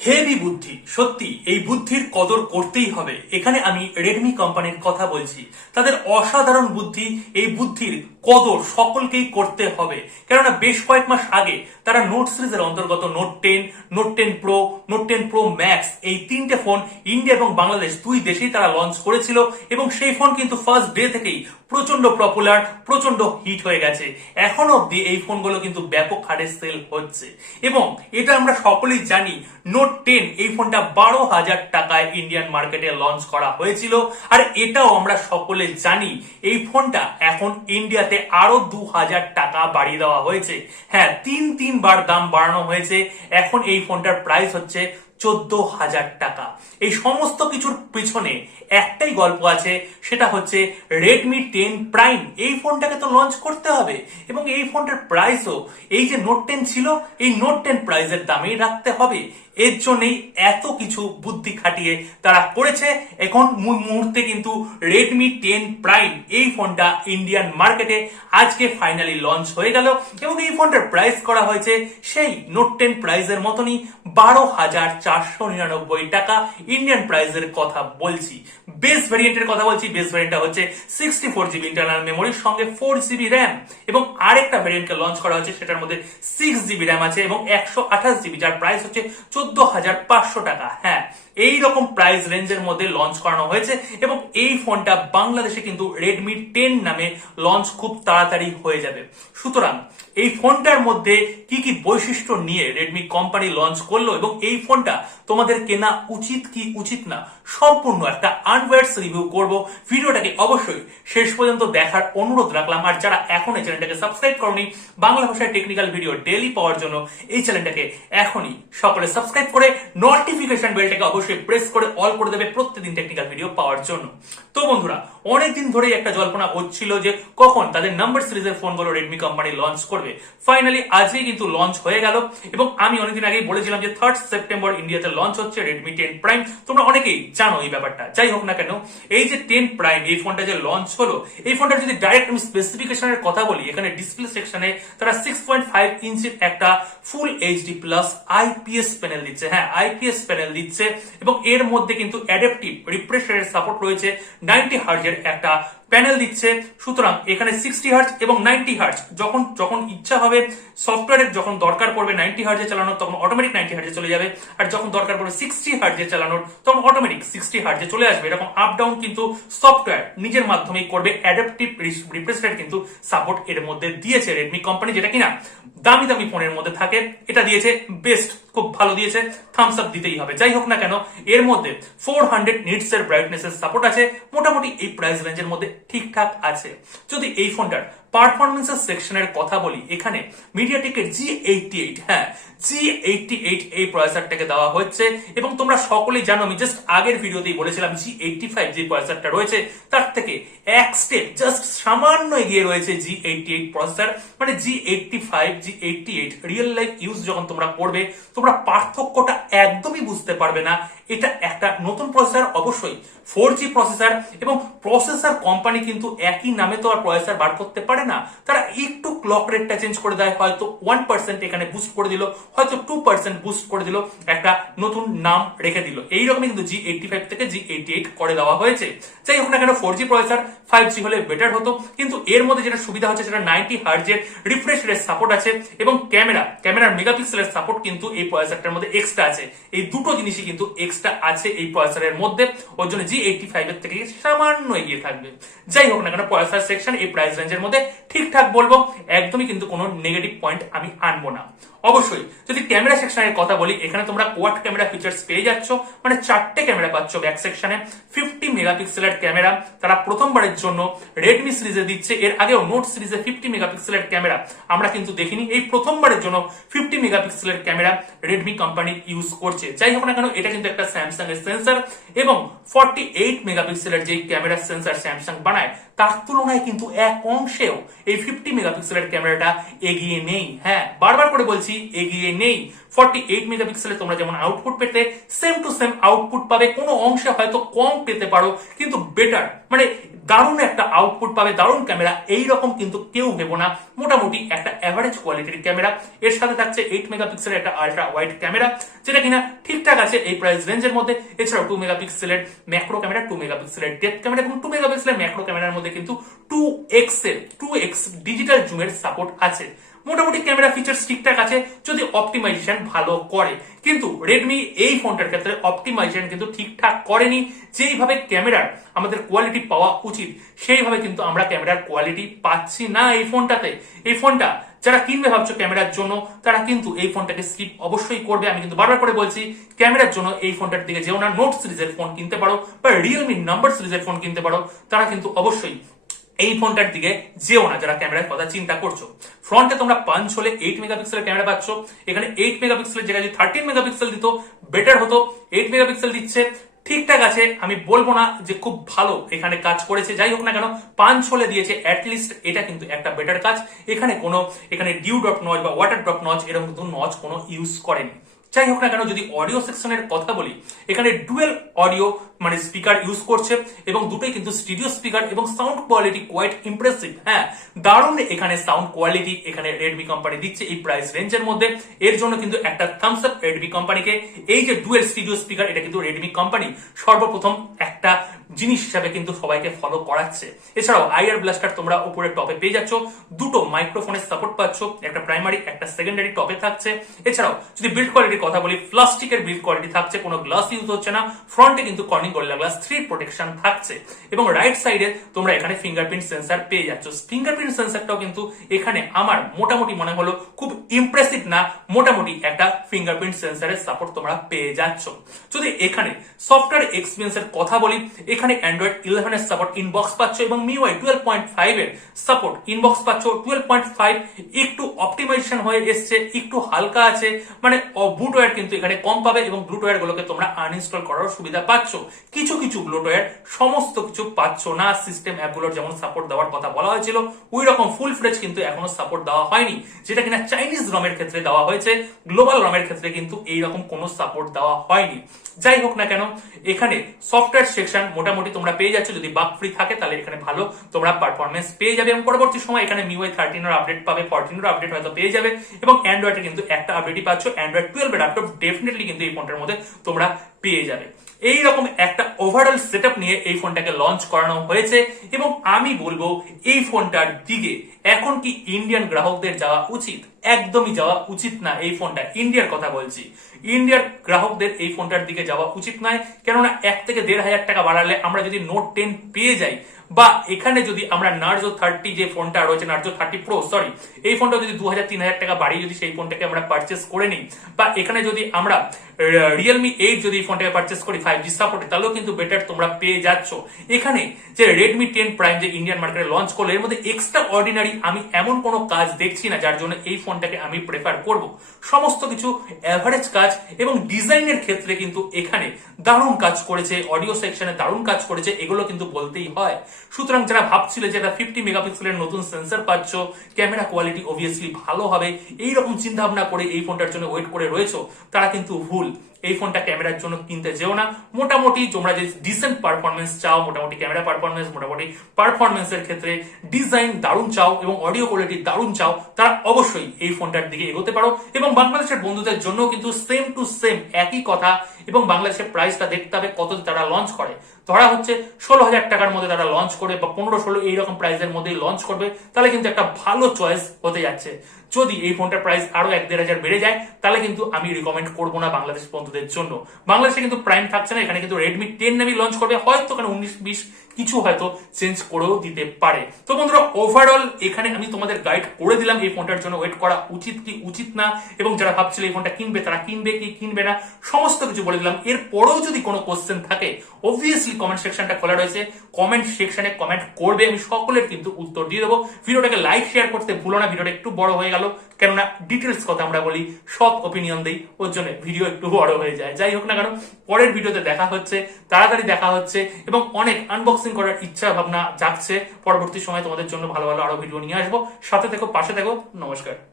Heavy বুদ্ধি, সত্যি এই বুদ্ধির কদর করতেই হবে। এখানে আমি রেডমি কোম্পানির কথা বলছি। তাদের অসাধারণ বুদ্ধি, এই বুদ্ধির কদর সকলকেই করতে হবে। কেননা বেশ কয়েক মাস আগে তারা নোট সিরিজের অন্তর্গত note 10, note 10 pro, note 10 pro max এই তিনটে ফোন ইন্ডিয়া এবং বাংলাদেশ দুই দেশেই তারা লঞ্চ করেছিল এবং সেই ফোন কিন্তু ফার্স্ট ডে থেকেই প্রচন্ড পপুলার, প্রচন্ড হিট হয়ে গেছে। এখন অব্দি এই ফোনগুলো কিন্তু ব্যাপক হারে সেল হচ্ছে এবং এটা আমরা সকলেই জানি। নোট 10 এই ফোনটা 12,000 টাকায় ইন্ডিয়ান মার্কেটে লঞ্চ করা হয়েছিল। আর এটাও আমরা সকলে জানি এই ফোনটা এখন ইন্ডিয়াতে আরো 2,000 টাকা বাড়িয়ে দেওয়া হয়েছে। হ্যাঁ, তিনবার দাম বাড়ানো হয়েছে। এখন এই ফোনটার প্রাইস হচ্ছে 14,000 টাকা। এই সমস্ত কিছুর পিছনে একটাই গল্প আছে, সেটা হচ্ছে রেডমি 10 প্রাইম। এই ফোনটাকে তো লঞ্চ করতে হবে এবং এই ফোনটার প্রাইসও এই যে নোট 10 ছিল, এই নোট 10 প্রাইসের দামেই রাখতে হবে। এর জন্যই এত কিছু বুদ্ধি খাটিয়ে তারা করেছে। এখন মুহূর্তে কিন্তু রেডমি 10 প্রাইম এই ফোনটা ইন্ডিয়ান মার্কেটে আজকে ফাইনালি লঞ্চ হয়ে গেল এবং এই ফোনটার প্রাইস করা হয়েছে সেই নোট 10 প্রাইসের মতনই 12,499 টাকা। ইন্ডিয়ান প্রাইসের কথা বলছি, বেস ভ্যারিয়েন্টের কথা বলছি। বেস ভ্যারিয়েন্টটা হচ্ছে 64GB ইন্টারনাল মেমোরির সঙ্গে 4GB র্যাম এবং আরেকটা ভ্যারিয়েন্টকে লঞ্চ করা হয়েছে, সেটার মধ্যে 6GB র্যাম আছে এবং 128GB, যার প্রাইস হচ্ছে 14,500 টাকা। হ্যাঁ, এই রকম প্রাইস রেঞ্জের মধ্যে লঞ্চ করানো হয়েছে এবং এই ফোনটা বাংলাদেশে কিন্তু রেডমি 10 নামে লঞ্চ খুব তাড়াতাড়ি হয়ে যাবে। সুতরাং এই ফোনটার মধ্যে কি কি বৈশিষ্ট্য নিয়ে রেডমি কোম্পানি লঞ্চ করলো এবং এই ফোনটা তোমাদের কেনা উচিত কি উচিত না, সম্পূর্ণ একটা আনবায়াসড রিভিউ করব। ভিডিওটাকে অবশ্যই শেষ পর্যন্ত দেখার অনুরোধ রাখলাম। আর যারা এখন এই চ্যানেলটাকে সাবস্ক্রাইব করনি, বাংলা ভাষায় টেকনিক্যাল ভিডিও ডেইলি পাওয়ার জন্য এই চ্যানেলটাকে এখনই সকলে সাবস্ক্রাইব করে নোটিফিকেশন বেলটাকে অবশ্যই প্রেস করে অল করে দেবে প্রত্যেকদিন টেকনিক্যাল ভিডিও পাওয়ার জন্য। তো বন্ধুরা, অনেকদিন ধরেই একটা জল্পনা হচ্ছিল যে কখন তাদের নাম্বার সিরিজের ফোনগুলো রেডমি কোম্পানি লঞ্চ করবে। ফাইনালি আজকে কিন্তু লঞ্চ হয়ে গেল এবং আমি অনেকদিন আগেই বলেছিলাম যে 3 সেপ্টেম্বর ইন্ডিয়াতে লঞ্চ হচ্ছে রেডমি 10 প্রাইম। তোমরা অনেকেই জানো এই ব্যাপারটা। যাই হোক না কেন, এই যে 10 প্রাইম এই ফোনটা যে লঞ্চ হলো, এই ফোনটার যদি ডাইরেক্ট আমি স্পেসিফিকেশনের কথা বলি, এখানে ডিসপ্লে সেকশনে তারা 6.5 ইঞ্চির একটা full HD plus IPS panel দিচ্ছে। হ্যাঁ, আইপিএস প্যানেল দিচ্ছে এবং এর মধ্যে কিন্তু অ্যাডাপটিভ রিফ্রেশ সাপোর্ট রয়েছে। 90 হার্জের একটা প্যানেল দিচ্ছে। সুতরাং এখানে 60 হার্জ এবং 90 হার্জ যখন যখন ইচ্ছা হবে, সফটওয়্যারের যখন দরকার পড়বে 90 হার্জে চালানোর, তখন অটোমেটিক 90 হার্জে চলে যাবে। আর যখন দরকার পড়বে 60 হার্জে চালানোর, তখন অটোমেটিক 60 হার্জে চলে আসবে। এরকম আপ ডাউন কিন্তু সফটওয়্যার নিজের মাধ্যমেই করবে। অ্যাডাপটিভ রিফ্রেশ রেট কিন্তু সাপোর্ট এর মধ্যে দিয়েছে রেডমি কোম্পানি, যেটা কিনা দামি দামি ফোনের মধ্যে থাকে। এটা দিয়েছে বেস্ট, খুব ভালো দিয়েছে, থামস আপ দিতেই হবে। যাই হোক না কেন, এর মধ্যে 400 নিটস এর ব্রাইটনেস এর সাপোর্ট আছে। মোটামুটি এই প্রাইস রেঞ্জের মধ্যে ঠিকঠাক আছে। যদি এই ফোনটার পারফরমেন্সের সেকশনের কথা বলি, এখানে মিডিয়াটেকের G88, হ্যাঁ G88 এই প্রসেসরটাকে দেওয়া হচ্ছে এবং তোমরা সকলেই জানো, আমি জাস্ট আগের ভিডিওতেই বলেছিলাম G85 যে প্রসেসরটা রয়েছে তার থেকে এক স্টেপ জাস্ট সামান্য এগিয়ে রয়েছে G88 প্রসেসর। মানে G85, G88 real life use যখন তোমরা করবে, তোমরা পার্থক্যটা একদমই বুঝতে পারবে না। এটা একটা নতুন প্রসেসর, অবশ্যই 4G প্রসেসর এবং প্রসেসর কোম্পানি কিন্তু একই নামে তো আর প্রসেসর বার করতে পারে না। তারা একটু ক্লক রেটটা চেঞ্জ করে দেয়, হয়তো 1% এখানে বুস্ট করে দিল, হয়তো 2% বুস্ট করে দিল, একটা নতুন নাম রেখে দিল। এইরকমই কিন্তু G85 থেকে G88 করে দেওয়া হয়েছে। যাই হোক না কেন, 4G প্রসেসর 5G হলে বেটার হতো, কিন্তু এর মধ্যে যেটা সুবিধা হচ্ছে সেটা 90 হার্জের রিফ্রেশ রেট সাপোর্ট আছে এবং ক্যামেরার মেগাপিক্সেলের সাপোর্ট কিন্তু এই প্রসেসরটার মধ্যে এক্সট্রা আছে। এই দুটো জিনিসই কিন্তু এক্সট্রা আছে এই প্রসেসরের মধ্যে, ওর জন্য G85 এর থেকে সামান্য এগিয়ে থাকবে। যাই হোক না কেন, প্রসেসর সেকশন এই প্রাইস রেঞ্জের মধ্যে ঠিকঠাক বলবো, একদমই কিন্তু কোনো নেগেটিভ পয়েন্ট আমি আনবো না। অবশ্যই যদি ক্যামেরা সেকশনের কথা বলি, এখানে তোমরা কোয়াড ক্যামেরা ফিচার্স পেয়ে যাচ্ছ, মানে 4টে ক্যামেরা পাচ্ছ ব্যাক সেকশনে। 50 মেগাপিক্সেলের ক্যামেরা তারা প্রথমবারের জন্য রেডমি সিরিজে দিচ্ছে। এর আগেও নোট সিরিজে 50 মেগাপিক্সেলের ক্যামেরা আমরা কিন্তু দেখিনি। এই প্রথমবারের জন্য 50 মেগাপিক্সেলের ক্যামেরা রেডমি কোম্পানি ইউজ করছে। যাই হোক না কেন, এটা কিন্তু একটা স্যামসাং এর সেন্সর এবং 48 মেগাপিক্সেলের যে ক্যামেরা সেন্সর স্যামসাং বানায়, তার তুলনায় কিন্তু এক অংশেও এই 50 মেগাপিক্সেলের ক্যামেরাটা এগিয়ে নেই। হ্যাঁ, বারবার করে বলছি, বলছি এগিয়ে নেই। 48 মেগাপিক্সেলে তোমরা যেমন আউটপুট পেতে সেম টু সেম আউটপুট পাবে, কোনো অংশে হয়তো কম পেতে পারো কিন্তু বেটার, মানে দারুণ একটা আউটপুট পাবে, দারুণ ক্যামেরা, এইরকম কিন্তু কেউ ভেবো না। মোটামুটি একটা অ্যাভারেজ কোয়ালিটির ক্যামেরা। এর সাথে থাকছে 8 মেগাপিক্সেলের একটা আলট্রা ওয়াইড ক্যামেরা, যেটা কিনা ঠিকঠাক আছে এই প্রাইস রেঞ্জের মধ্যে। এছাড়াও 2 মেগাপিক্সেলের ম্যাক্রো ক্যামেরা, 2 মেগাপিক্সেলের ডেপথ ক্যামেরা এবং 2 মেগাপিক্সেলের ম্যাক্রো ক্যামেরার মধ্যে কিন্তু 2x ডিজিটাল জুমের সাপোর্ট আছে। মোটামুটি ক্যামেরা ফিচার্স ঠিকঠাক আছে যদি অপটিমাইজেশন ভালো করে, কিন্তু রেডমি এই ফোনটার ক্ষেত্রে অপটিমাইজেশন কিন্তু ঠিকঠাক করেনি। যেইভাবে ক্যামেরার আমাদের কোয়ালিটি পাওয়া উচিত সেইভাবে কিন্তু আমরা ক্যামেরার কোয়ালিটি পাচ্ছি না এই ফোনটাতে। এই ফোনটা যারা কিনবে ভাবছো ক্যামেরার জন্য, তারা কিন্তু এই ফোনটাকে স্কিপ অবশ্যই করবে। আমি কিন্তু বারবার করে বলছি ক্যামেরার জন্য এই ফোনটার দিকে যেও না। নোট সিরিজের ফোন কিনতে পারো বা রিয়েলমি নাম্বার সিরিজের ফোন কিনতে পারো, তারা কিন্তু অবশ্যই এই ফোনটার দিকে যেও না যারা ক্যামেরার কথা চিন্তা করছো। ফ্রন্টে তোমরা পাঞ্চ হলে 8 মেগাপিক্সেলের ক্যামেরা পাচ্ছ। এখানে 8 মেগাপিক্সেলের জায়গায় যদি 13 মেগাপিক্সেল দিত বেটার হতো। 8 মেগাপিক্সেল দিচ্ছে, ঠিকঠাক আছে, আমি বলবো না যে খুব ভালো এখানে কাজ করেছে। যাই হোক না কেন, পাঞ্চ হলে দিয়েছে অ্যাটলিস্ট, এটা কিন্তু একটা বেটার কাজ। এখানে ডিউ ড্রপ নচ বা ওয়াটার ড্রপ নচ এরকম কিন্তু নচ কোনো ইউজ করেনি। যাই হোক না কেন, যদি অডিও সেকশনের কথা বলি, এখানে ডুয়েল অডিও মানে স্পিকার ইউজ করছে এবং দুটোই কিন্তু স্টুডিও স্পিকার এবং সাউন্ড কোয়ালিটি কোয়াইট ইমপ্রেসিভ। হ্যাঁ, দারুণ এখানে সাউন্ড কোয়ালিটি এখানে রেডমি কোম্পানি দিচ্ছে এই প্রাইস রেঞ্জের মধ্যে। এর জন্য কিন্তু একটা থামস আপ রেডমি কোম্পানিকে। এই যে ডুয়েল স্টুডিও স্পিকার, এটা কিন্তু রেডমি কোম্পানি সর্বপ্রথম একটা জিনিস হিসাবে কিন্তু সবাইকে ফলো করাচ্ছে। এছাড়াও আইআর ব্লাস্টার তোমরা উপরে টপে পেয়ে যাচ্ছ, দুটো মাইক্রোফোনের সাপোর্ট পাচ্ছ, একটা প্রাইমারি একটা সেকেন্ডারি টপে থাকছে। এছাড়াও যদি বিল্ড কোয়ালিটির কথা বলি, প্লাস্টিকের বিল্ড কোয়ালিটি থাকছে, কোনো গ্লাস ইউজ হচ্ছে না। ফ্রন্টে কিন্তু কর্নিং গরিলা গ্লাস 3 প্রোটেকশন থাকছে এবং রাইট সাইডে তোমরা এখানে ফিঙ্গারপ্রিন্ট সেন্সর পেয়ে যাচ্ছ। ফিঙ্গারপ্রিন্ট সেন্সরটাও কিন্তু এখানে আমার মোটামুটি মনে হলো খুব ইমপ্রেসিভ না, মোটামুটি একটা ফিঙ্গারপ্রিন্ট সেন্সরের সাপোর্ট তোমরা পেয়ে যাচ্ছ। যদি এখানে সফটওয়্যার এক্সপিরিয়েন্সের কথা বলি, এখানে অ্যান্ড্রয়েড 11 এর সাপোর্ট ইনবক্স পাচ্ছ এবং MIUI 12.5 এর সাপোর্ট ইনবক্স পাচ্ছ। 12.5 একটু অপটিমাইজেশন হয়ে এসছে, একটু হালকা আছে, মানে বুটওয়্যার কিন্তু এখানে কম পাবে এবং ব্লুটুথ গুলোকে তোমরা আনইনস্টল করার সুবিধা পাচ্ছ। কিছু কিছু ব্লুটুথ সমস্ত কিছু পাচ্ছ না। সিস্টেম অ্যাপগুলোর যেমন সাপোর্ট দেওয়ার কথা বলা হয়েছিল ওই রকম ফুল ফ্লেজ কিন্তু এখনো সাপোর্ট দেওয়া হয়নি, যেটা কিনা চাইনিজ রমের ক্ষেত্রে দেওয়া হয়েছে। গ্লোবাল রমের ক্ষেত্রে কিন্তু এইরকম কোনো সাপোর্ট দেওয়া হয়নি। যাই হোক না কেন, এখানে সফটওয়্যার সেকশন মোটামুটি তোমরা পেয়ে যাচ্ছ। যদি বাগ ফ্রি থাকে তাহলে এখানে ভালো তোমরা পারফরমেন্স পেয়ে যাবে এবং পরবর্তী সময় এখানে MIUI 13 এর আপডেট পাবে, 14 এর আপডেট হয়তো পেয়ে যাবে এবং অ্যান্ড্রয়েডে কিন্তু একটা আপডেটই পাচ্ছ। অ্যান্ড্রয়েড 12 এর আপডেট ডেফিনেটলি কিন্তু এই ফোনটার মধ্যে তোমরা পেয়ে যাবে। এইরকম একটা ওভারঅল সেটআপ নিয়ে এই ফোনটাকে লঞ্চ করানো হয়েছে এবং আমি বলবো এই ফোনটার দিকে এখন কি ইন্ডিয়ান গ্রাহকদের যাওয়া উচিত? একদমই যাওয়া উচিত না। এই ফোনটা ইন্ডিয়ার কথা বলছি, ইন্ডিয়ার গ্রাহকদের এই ফোনটার দিকে যাওয়া উচিত নয়। কেননা 1 থেকে 1,500 টাকা বাড়ালে আমরা যদি নোট 10 পেয়ে যাই, বা এখানে যদি আমরা নার্জো 30 যে ফোনটা রয়েছে, নার্জো 30 প্রো সরি, এই ফোনটা যদি 2,000-3,000 টাকা বাড়িয়ে যদি সেই ফোনটাকে আমরা পারচেস করে নিই, বা এখানে যদি আমরা রিয়েলমি 8 যদি এই ফোনটাকে পারচেস করি 5G সাপোর্টে, তাহলেও কিন্তু বেটার তোমরা পেয়ে যাচ্ছ। এখানে যে রেডমি 10 প্রাইম যে ইন্ডিয়ান মার্কেটে লঞ্চ করলো, এর মধ্যে এক্সট্রা অর্ডিনারি আমি এমন কোনো কাজ দেখছি না যার জন্য এই ফোনটাকে আমি প্রেফার করব। সমস্ত কিছু এভারেজ কাজ এবং ডিজাইনের ক্ষেত্রে কিন্তু এখানে দারুণ কাজ করেছে, অডিও সেকশনে দারুণ কাজ করেছে, এগুলো কিন্তু বলতেই হয়। সুতরাং যারা ভাবছিলে যে এটা 50 মেগাপিক্সেলের নতুন সেন্সর পাচ্ছ, ক্যামেরা কোয়ালিটি অবভিয়াসলি ভালো হবে, এইরকম চিন্তা ভাবনা করে এই ফোনটার জন্য ওয়েট করে রয়েছে, তারা কিন্তু ভুল। এই ফোনটা ক্যামেরার জন্য কিনতে যেও না। মোটামুটি তোমরা যে ডিসেন্ট পারফরমেন্স চাও, মোটামুটি ক্যামেরা পারফরমেন্স, মোটামুটি পারফরমেন্সের ক্ষেত্রে ডিজাইন দারুণ চাও এবং অডিও কোয়ালিটি দারুণ চাও, তারা অবশ্যই এই ফোনটার দিকে এগোতে পারো। এবং বাংলাদেশের বন্ধুদের জন্য কিন্তু সেম টু সেম একই কথা। এবং বাংলাদেশের প্রাইসটা দেখতে হবে কত তারা লঞ্চ করে। ধরা হচ্ছে 16,000 টাকার মধ্যে তারা লঞ্চ করে বা 15-16 এইরকম প্রাইসের মধ্যেই লঞ্চ করবে, তাহলে কিন্তু একটা ভালো চয়েস হতে যাচ্ছে। যদি এই ফোনটার প্রাইস আরো 1-1.5 হাজার বেড়ে যায়, তাহলে কিন্তু আমি রিকমেন্ড করবো না বাংলাদেশ বন্ধুদের জন্য। বাংলাদেশে কিন্তু প্রাইম থাকছে না, এখানে কিন্তু রেডমি 10 নামই লঞ্চ করবে, হয়তো এখানে 19-20 কিছু হয়তো চেঞ্জ করেও দিতে পারে। তো বন্ধুরা, ওভারঅল এখানে আমি তোমাদের গাইড করে দিলাম এই ফোনটার জন্য ওয়েট করা উচিত কি উচিত না, এবং যারা ভাবছিল এই ফোনটা কিনবে তারা কিনবে কি কিনবে না, সমস্ত কিছু বলে দিলাম। এরপরেও যদি কোনো কোশ্চেন থাকে অবভিয়াসলি কমেন্ট সেকশনটা খোলা রয়েছে, কমেন্ট সেকশনে কমেন্ট করবে, আমি সকলের কিন্তু উত্তর দিয়ে দেবো। ভিডিওটাকে লাইক শেয়ার করতে ভুলো না, ভিডিওটা একটু বড় হয়ে গেল, কেননা ডিটেলস কথা আমরা বলি, সব ওপিনিয়ন দেই, ওর জন্য ভিডিও একটু বড় হয়ে যায়। যাই হোক না কেন, পরের ভিডিওতে দেখা হচ্ছে, তাড়াতাড়ি দেখা হচ্ছে এবং অনেক আনবক্সিং করার ইচ্ছা ভাবনা জাগছে। পরবর্তী সময় তোমাদের জন্য ভালো ভালো আরো ভিডিও নিয়ে আসবো। সাথে থেকো, পাশে থেকো। নমস্কার।